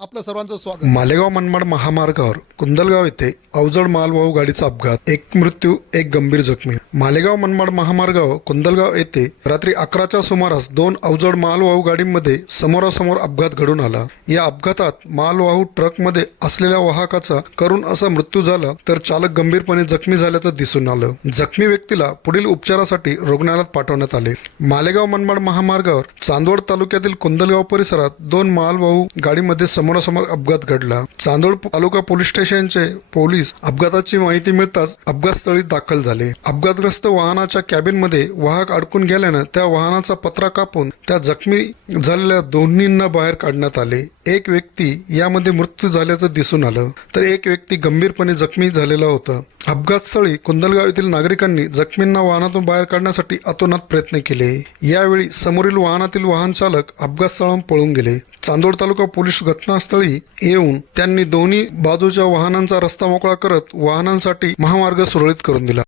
आपलं सर्वांचं स्वागत मालेगाव मनमाड महामार्गावर कुंदलगाव येथे अवजड मालवाहू गाडीचा अपघात एक मृत्यू एक गंभीर जखमी. मालेगाव मनमाड महामार्गावर कुंदलगाव येथे रात्री अकराच्या सुमारास दोन अवजड मालवाहू गाडीमध्ये समोरासमोर अपघात घडून आला. या अपघातात मालवाहू ट्रकमध्ये असलेल्या वाहकाचा करून असा मृत्यू झाला तर चालक गंभीरपणे जखमी झाल्याचं दिसून आलं. जखमी व्यक्तीला पुढील उपचारासाठी रुग्णालयात पाठवण्यात आले. मालेगाव मनमाड महामार्गावर चांदवड तालुक्यातील कुंदलगाव परिसरात दोन मालवाहू गाडीमध्ये समोरासमोर अपघात घडला. चांदोड तालुका पोलीस स्टेशनचे पोलीस अपघाताची माहिती मिळताच अपघातस्थळी दाखल झाले. अपघातग्रस्त वाहनाच्या कॅबिनमध्ये वाहक अडकून गेल्यानं त्या वाहनाचा पत्रा कापून त्या जखमी झालेल्या दोन्हींना बाहेर काढण्यात आले. एक व्यक्ती यामध्ये मृत्यू झाल्याचं दिसून आलं. तर एक व्यक्ती गंभीरपणे जखमी झालेला होता. अपघातस्थळी कुंदलगाव येथील नागरिकांनी जखमींना वाहनातून बाहेर काढण्यासाठी अतोनात प्रयत्न केले. यावेळी समोरील वाहनातील वाहन चालक अपघातस्थळाहून पळून गेले. चांदोड तालुका पोलीस घटनास्थळी येऊन त्यांनी दोन्ही बाजूच्या वाहनांचा रस्ता मोकळा करत वाहनांसाठी महामार्ग सुरळीत करून दिला.